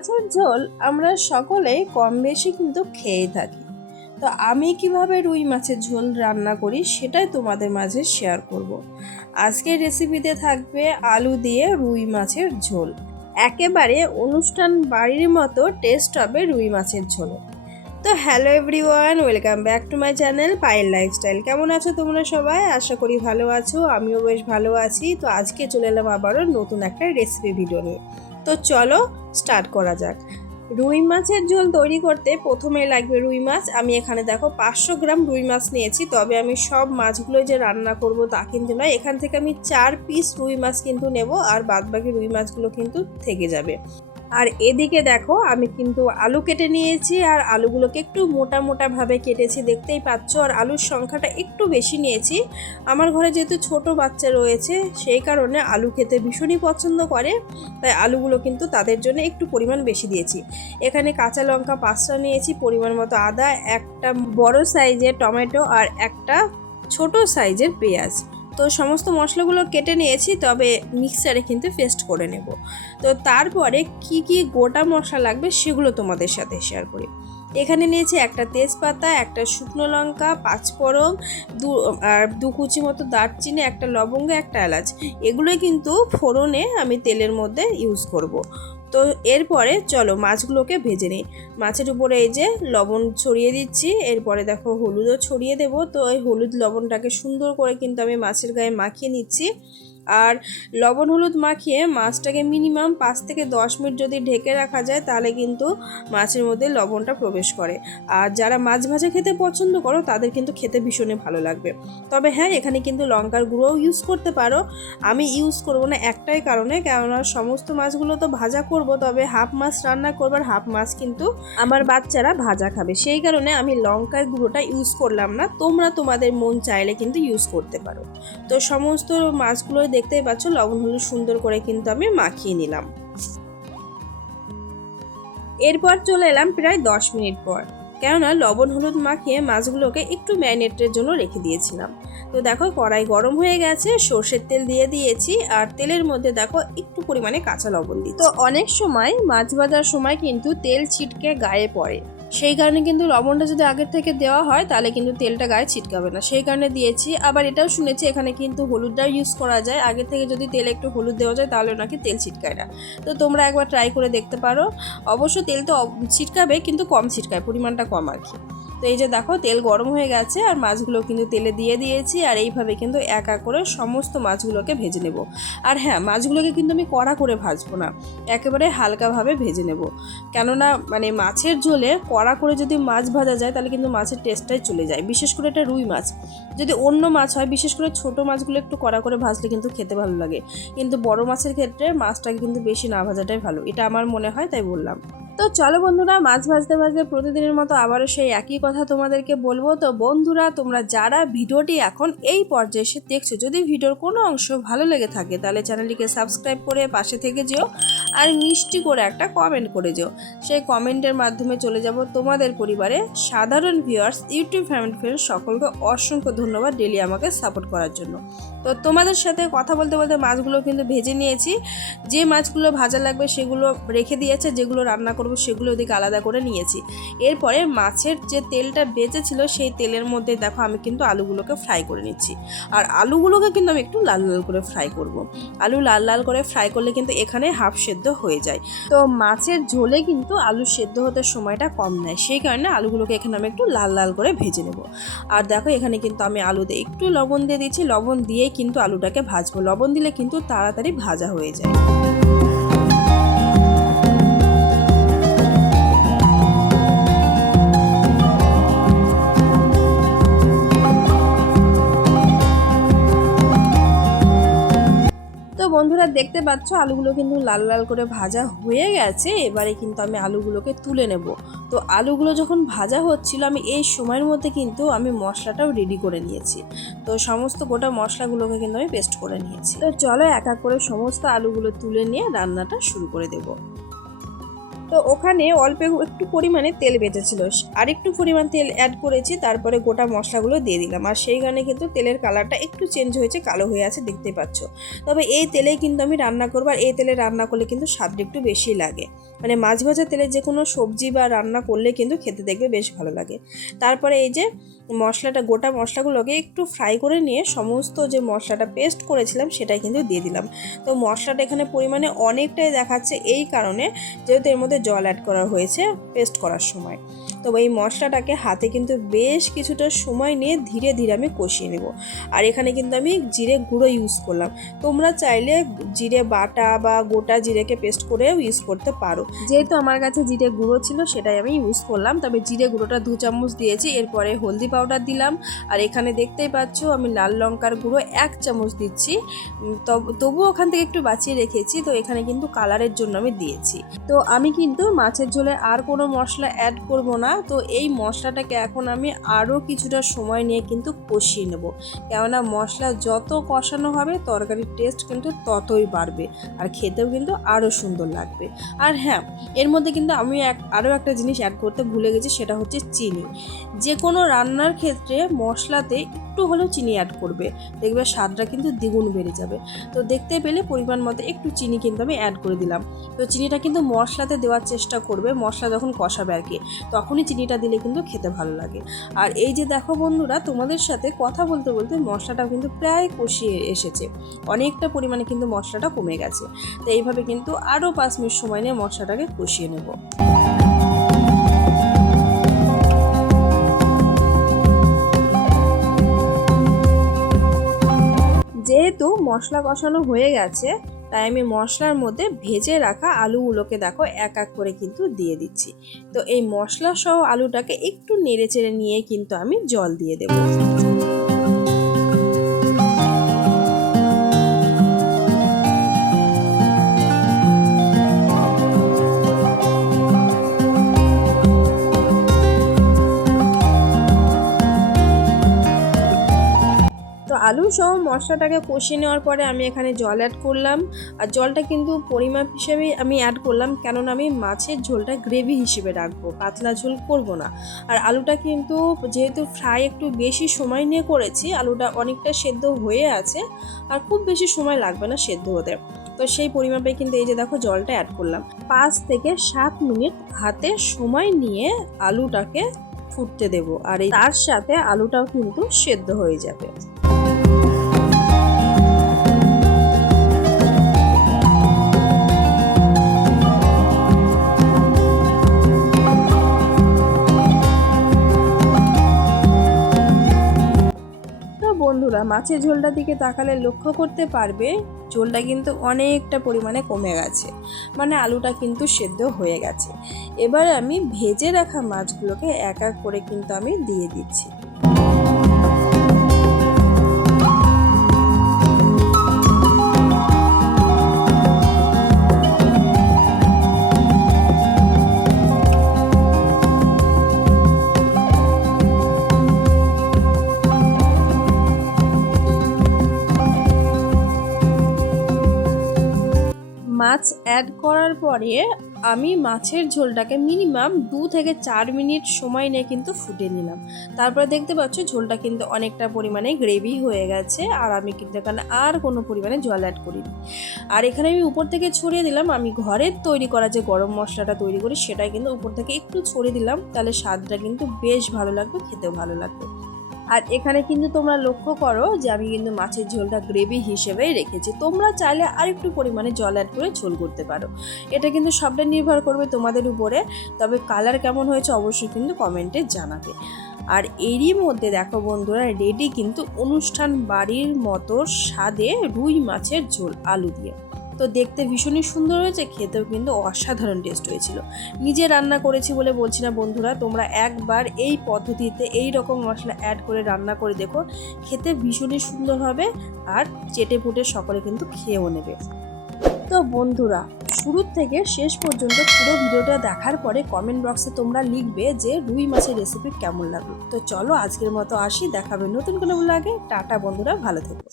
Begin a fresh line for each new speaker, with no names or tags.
মাছের ঝোল আমরা সকলেই কম বেশি কিন্তু খেয়ে থাকি। তো আমি কীভাবে রুই মাছের ঝোল রান্না করি সেটাই তোমাদের মাঝে শেয়ার করব। আজকের রেসিপিতে থাকবে আলু দিয়ে রুই মাছের ঝোল। একেবারে অনুষ্ঠান বাড়ির মতো টেস্ট হবে রুই মাছের ঝোল। তো hello everyone welcome back to my channel Payel lifestyle কেমন আছো তোমরা সবাই? আশা করি ভালো আছো, আমিও বেশ ভালো আছি। তো আজকে চলে এলাম আবারও নতুন একটা রেসিপি ভিডিও নিয়ে। তো চলো স্টার্ট করা যাক। রুই মাছের ঝোল তৈরি করতে প্রথমে লাগবে রুই মাছ। আমি এখানে দেখো পাঁচশো গ্রাম রুই মাছ নিয়েছি, তবে আমি সব মাছগুলো যে রান্না করব তা কিন্তু নয়। এখান থেকে আমি চার পিস রুই মাছ কিন্তু নেব, আর বাদবাকি রুই মাছগুলো কিন্তু থেকে যাবে। আর এদিকে দেখো, আমি কিন্তু আলু কেটে নিয়েছি আর আলুগুলোকে একটু মোটা মোটাভাবে কেটেছি, দেখতেই পাচ্ছ। আর আলুর সংখ্যাটা একটু বেশি নিয়েছি। আমার ঘরে যেহেতু ছোট বাচ্চা রয়েছে, সেই কারণে আলু খেতে ভীষণই পছন্দ করে। তাই আলুগুলো কিন্তু তাদের জন্য একটু পরিমাণ বেশি দিয়েছি। এখানে কাঁচা লঙ্কা পাঁচটা নিয়েছি, পরিমাণ মতো আদা, একটা বড় সাইজের টমেটো আর একটা ছোট সাইজের পেঁয়াজ। তো সমস্ত মশলাগুলো কেটে নিয়েছি, তবে মিক্সারে কিন্তু পেস্ট করে নেব। তো তারপরে কি কি গোটা মশলা লাগবে সেগুলো তোমাদের সাথে শেয়ার করি। এখানে নিয়েছি একটা তেজপাতা, একটা শুকনো লঙ্কা পাঁচফোড়ন দু, আর দু কুচি মতো দারচিনি, একটা লবঙ্গ, একটা এলাচ। এগুলোই কিন্তু ফোড়নে আমি তেলের মধ্যে ইউজ করব। তো এরপরে চলো মাছগুলোকে ভেজে নিই। মাছের উপরে এই যে লবণ ছড়িয়ে দিচ্ছি, এরপরে দেখো হলুদও ছড়িয়ে দেবো। তো এই হলুদ লবণটাকে সুন্দর করে কিন্তু আমি মাছের গায়ে মাখিয়ে নিচ্ছি। আর লবণ হলুদ মাখিয়ে মাছটাকে মিনিমাম পাঁচ থেকে দশ মিনিট যদি ঢেকে রাখা যায়, তাহলে কিন্তু মাছের মধ্যে লবণটা প্রবেশ করে। আর যারা মাছ ভাজা খেতে পছন্দ করো, তাদের কিন্তু খেতে ভীষণই ভালো লাগবে। তবে হ্যাঁ এখানে কিন্তু লঙ্কার গুঁড়োও ইউজ করতে পারো। আমি ইউজ করব না একটাই কারণে, কেননা সমস্ত মাছগুলো তো ভাজা করব, তবে হাফ মাছ রান্না করবার হাফ মাছ কিন্তু আমার বাচ্চারা ভাজা খাবে। সেই কারণে আমি লঙ্কার গুঁড়োটা ইউজ করলাম না, তোমরা তোমাদের মন চাইলে কিন্তু ইউজ করতে পারো। তো সমস্ত মাছগুলো দেখতেই পাচ্ছ, লবণ হলুদ সুন্দর করে কিন্তু আমি মাখিয়ে নিলাম। এরপর চলে এলাম প্রায় দশ মিনিট পর। কেননা লবণ হলুদ মাখিয়ে মাছগুলোকে একটু ম্যারিনেটের জন্য রেখে দিয়েছিলাম। তো দেখো, কড়াই গরম হয়ে গেছে, সর্ষের তেল দিয়ে দিয়েছি, আর তেলের মধ্যে দেখো একটু পরিমাণে কাঁচা লবণ দিই তো অনেক সময় মাছ ভাজার সময় কিন্তু তেল ছিটকে গায়ে পড়ে। সেই কারণে কিন্তু লবণটা যদি আগের থেকে দেওয়া হয়, তাহলে কিন্তু তেলটা গায়ে ছিটকাবে না। সেই কারণে দিয়েছি। আবার এটাও শুনেছি, এখানে কিন্তু হলুদটাও ইউজ করা যায়। আগে থেকে যদি তেলে একটু হলুদ দেওয়া যায় তাহলে নাকি তেল ছিটকায় না। তো তোমরা একবার ট্রাই করে দেখতে পারো। অবশ্য তেল তো ছিটকাবে, কিন্তু কম ছিটকায়, পরিমাণটা কম আর কি। তো এই যে দেখো, তেল গরম হয়ে গেছে, আর মাছগুলো কিন্তু তেলে দিয়ে দিয়েছি, আর এইভাবে কিন্তু এক এক করে সমস্ত মাছগুলোকে ভেজে নেব। আর হ্যাঁ মাছগুলোকে কিন্তু আমি কড়া করে ভাজবো না, একেবারে হালকাভাবে ভেজে নেব। কেননা মানে মাছের ঝোলে করে যদি মাছ ভাজা যায়, তাহলে কিন্তু মাছের টেস্টটাই চলে যায়। বিশেষ করে এটা রুই মাছ। যদি অন্য মাছ হয়, বিশেষ করে ছোট মাছগুলো একটু কড়া করে ভাজলে কিন্তু খেতে ভালো লাগে। কিন্তু বড় মাছের ক্ষেত্রে মাছটাকে কিন্তু বেশি না ভাজাটাই ভালো। এটা আমার মনে হয়, তাই বললাম। তো চলো বন্ধুরা, মাছ ভাজতে ভাজতে প্রতিদিনের মতো আবারও সেই একই কথা তোমাদেরকে বলব। তো বন্ধুরা, তোমরা যারা ভিডিওটি এখন এই পর্যায়ে এসে দেখছ, যদি ভিডিওর কোনো অংশ ভালো লেগে থাকে, তাহলে চ্যানেলটিকে সাবস্ক্রাইব করে পাশে থেকে যেও আর মিষ্টি করে একটা কমেন্ট করে যেও। সেই কমেন্টের মাধ্যমে চলে যাব তোমাদের পরিবারে। সাধারণ ভিউয়ার্স ইউটিউব ফ্যামিলি ফ্রেন্ড সকলকে অসংখ্য ধন্যবাদ ডেলি আমাকে সাপোর্ট করার জন্য। তো তোমাদের সাথে কথা বলতে বলতে মাছগুলো কিন্তু ভেজে নিয়েছি। যে মাছগুলো ভাজা লাগবে সেগুলো রেখে দিয়েছে, যেগুলো রান্না করব সেগুলো ওদিকে আলাদা করে নিয়েছি। এরপরে মাছের যে তেলটা বেঁচেছিল সেই তেলের মধ্যে দেখো আমি কিন্তু আলুগুলোকে ফ্রাই করে নিচ্ছি। আর আলুগুলোকে কিন্তু আমি একটু লাল লাল করে ফ্রাই করব। আলু লাল লাল করে ফ্রাই করলে কিন্তু এখানে হাফ সেদ্ধ হয়ে যায়। তো মাছের ঝোলে কিন্তু আলু সেদ্ধ হতে সময়টা কম নেয়। সেই কারণে আলুগুলোকে এখানে আমি একটু লাল লাল করে ভেজে নেব। আর দেখো এখানে কিন্তু আমি আলুতে একটু লবণ দিয়ে দিচ্ছি। লবণ দিয়েই কিন্তু আলুটাকে ভাজবো। লবণ দিলে কিন্তু তাড়াতাড়ি ভাজা হয়ে যায়। বন্ধুরা দেখতে পাচ্ছ, আলুগুলো কিন্তু লাল লাল করে ভাজা হয়ে গেছে, এবারে কিন্তু আমি আলুগুলোকে তুলে নেব। তো আলুগুলো যখন ভাজা হচ্ছিল, আমি এই সময়ের মধ্যে কিন্তু আমি মশলাটাও রেডি করে নিয়েছি। তো সমস্ত গোটা মশলাগুলোকে কিন্তু আমি পেস্ট করে নিয়েছি। তো চলো এক এক করে সমস্ত আলুগুলো তুলে নিয়ে রান্নাটা শুরু করে দেবো। তো ওখানে অল্প একটু পরিমাণে তেল বেঁচেছিল। আর একটু পরিমাণ তেল অ্যাড করেছি, তারপরে গোটা মশলাগুলো দিয়ে দিলাম। আর সেই কারণে কিন্তু তেলের কালারটা একটু চেঞ্জ হয়েছে, কালো হয়ে আছে দেখতে পাচ্ছ। তবে এই তেলেই কিন্তু আমি রান্না করব, আর এই তেলে রান্না করলে কিন্তু স্বাদটা একটু বেশি লাগে। মানে মাছ ভাজা তেলে যে কোনো সবজি বা রান্না করলে কিন্তু খেতে দেখবে বেশ ভালো লাগে। তারপরে এই যে মশলাটা, গোটা মশলাগুলোকে একটু ফ্রাই করে নিয়ে সমস্ত যে মশলাটা পেস্ট করেছিলাম সেটাই কিন্তু দিয়ে দিলাম। তো মশলাটা এখানে পরিমাণে অনেকটাই দেখাচ্ছে এই কারণে যেহেতু এর মধ্যে জল অ্যাড করা হয়েছে পেস্ট করার সময়। তো এই মশলাটাকে হাতে কিন্তু বেশ কিছুটা সময় নিয়ে ধীরে ধীরে আমি কষিয়ে নেব। আর এখানে কিন্তু আমি জিরে গুঁড়ো ইউজ করলাম। তোমরা চাইলে জিরে বাটা বা গোটা জিরেকে পেস্ট করেও ইউজ করতে পারো। যেহেতু আমার কাছে জিরে গুঁড়ো ছিল সেটাই আমি ইউজ করলাম। তবে জিরে গুঁড়োটা দু চামচ দিয়েছি, এরপরে হলদি পাউডার দিলাম। আর এখানে দেখতেই পাচ্ছ আমি লাল লঙ্কার গুঁড়ো এক চামচ দিচ্ছি। তব- ওখান থেকে একটু বাঁচিয়ে রেখেছি। তো এখানে কিন্তু কালারের জন্য আমি দিয়েছি। তো আমি কিন্তু মাছের ঝোলে আর কোনো মশলা অ্যাড করব না। তো এই মশলাটাকে এখন আমি আরও কিছুটা সময় নিয়ে কিন্তু কষিয়ে নেব। কেননা মশলা যত কষানো হবে, তরকারির টেস্ট কিন্তু ততই বাড়বে আর খেতেও কিন্তু আরও সুন্দর লাগবে। আর হ্যাঁ এর মধ্যে কিন্তু আমি এক, আরও একটা জিনিস অ্যাড করতে ভুলে গেছি, সেটা হচ্ছে চিনি। যে কোনো রান্নার ক্ষেত্রে মশলাতে একটু হলেও চিনি অ্যাড করবে। দেখবে স্বাদটা কিন্তু দ্বিগুণ বেড়ে যাবে। তো দেখতে পেলে পরিমাণ মতো একটু চিনি কিন্তু আমি অ্যাড করে দিলাম। তো চিনিটা কিন্তু মশলাতে দেওয়ার চেষ্টা করবে, মশলা যখন কষাবে আর কি, তখনই চিনিটা দিলে কিন্তু খেতে ভালো লাগে। আর এই যে দেখো বন্ধুরা, তোমাদের সাথে কথা বলতে বলতে মশলাটাও কিন্তু প্রায় কষিয়ে এসেছে। অনেকটা পরিমাণে কিন্তু মশলাটা কমে গেছে। তো এইভাবে কিন্তু আরও পাঁচ মিনিট সময় নিয়ে মশলাটাকে কষিয়ে নেব। যেহেতু মশলা কষানো হয়ে গেছে, তাই আমি মশলার মধ্যে ভেজে রাখা আলুগুলোকে দেখো এক এক করে কিন্তু দিয়ে দিচ্ছি। তো এই মশলা সহ আলুটাকে একটু নেড়ে চেড়ে নিয়ে কিন্তু আমি জল দিয়ে দেবো। সহ মশলাটাকে কষিয়ে নেওয়ার পরে আমি এখানে জল অ্যাড করলাম। আর জলটা কিন্তু পরিমাপ হিসেবে আমি অ্যাড করলাম, কেননা আমি মাছের ঝোলটা গ্রেভি হিসেবে রাখব, পাতলা ঝোল করব না। আর আলুটা কিন্তু যেহেতু ফ্রাই একটু বেশি সময় নিয়ে করেছি, আলুটা অনেকটা সেদ্ধ হয়ে আছে, আর খুব বেশি সময় লাগবে না সেদ্ধ হতে। তো সেই পরিমাপে কিন্তু এই যে দেখো জলটা অ্যাড করলাম। পাঁচ থেকে সাত মিনিট হাতে সময় নিয়ে আলুটাকে ফুটতে দেব, আর তার সাথে আলুটাও কিন্তু সেদ্ধ হয়ে যাবে। বন্ধুরা, মাছের ঝোলটার দিকে তাকালে লক্ষ্য করতে পারবে, ঝোলটা কিন্তু অনেকটা পরিমাণে কমে গেছে। মানে আলুটা কিন্তু সেদ্ধ হয়ে গেছে। এবার আমি ভেজে রাখা মাছগুলোকে এক এক করে কিন্তু আমি দিয়ে দিচ্ছি। অ্যাড করার পরে আমি মাছের ঝোলটাকে মিনিমাম দু থেকে চার মিনিট সময় নিয়ে কিন্তু ফুটে নিলাম। তারপরে দেখতে পাচ্ছ ঝোলটা কিন্তু অনেকটা পরিমাণে গ্রেভি হয়ে গেছে আর আমি কিন্তু এখানে আর কোনো পরিমাণে জল অ্যাড করিনি। আর এখানে আমি উপর থেকে ছড়িয়ে দিলাম, আমি ঘরের তৈরি করা যে গরম মশলাটা তৈরি করি সেটাই কিন্তু উপর থেকে একটু ছড়িয়ে দিলাম, তাহলে স্বাদটা কিন্তু বেশ ভালো লাগবে, খেতেও ভালো লাগবে। আর এখানে কিন্তু তোমরা লক্ষ্য করো যে আমি কিন্তু মাছের ঝোলটা গ্রেভি হিসেবেই রেখেছি। তোমরা চাইলে আর একটু পরিমাণে জল অ্যাড করে ঝোল করতে পারো। এটা কিন্তু সবটা নির্ভর করবে তোমাদের উপরে, তবে কালার কেমন হয়েছে অবশ্যই কিন্তু কমেন্টে জানাবে। আর এরই মধ্যে দেখো বন্ধুরা রেডি কিন্তু অনুষ্ঠান বাড়ির মতো স্বাদে রুই মাছের ঝোল, আলু দিয়ে। তো দেখতে ভীষণই সুন্দর হয়েছে, খেতেও কিন্তু অসাধারণ টেস্ট হয়েছিল। নিজে রান্না করেছি বলে বলছি না বন্ধুরা, তোমরা একবার এই পদ্ধতিতে এই রকম মশলা অ্যাড করে রান্না করে দেখো, খেতে ভীষণই সুন্দর হবে আর চেটে ফুটে সকলে কিন্তু খেয়েও নেবে। তো বন্ধুরা শুরু থেকে শেষ পর্যন্ত পুরো ভিডিওটা দেখার পরে কমেন্ট বক্সে তোমরা লিখবে যে রুই মাছের রেসিপি কেমন লাগল। তো চলো আজকের মতো আসি, দেখাবে নতুন কোনো লাগে টাটা বন্ধুরা, ভালো থেকো।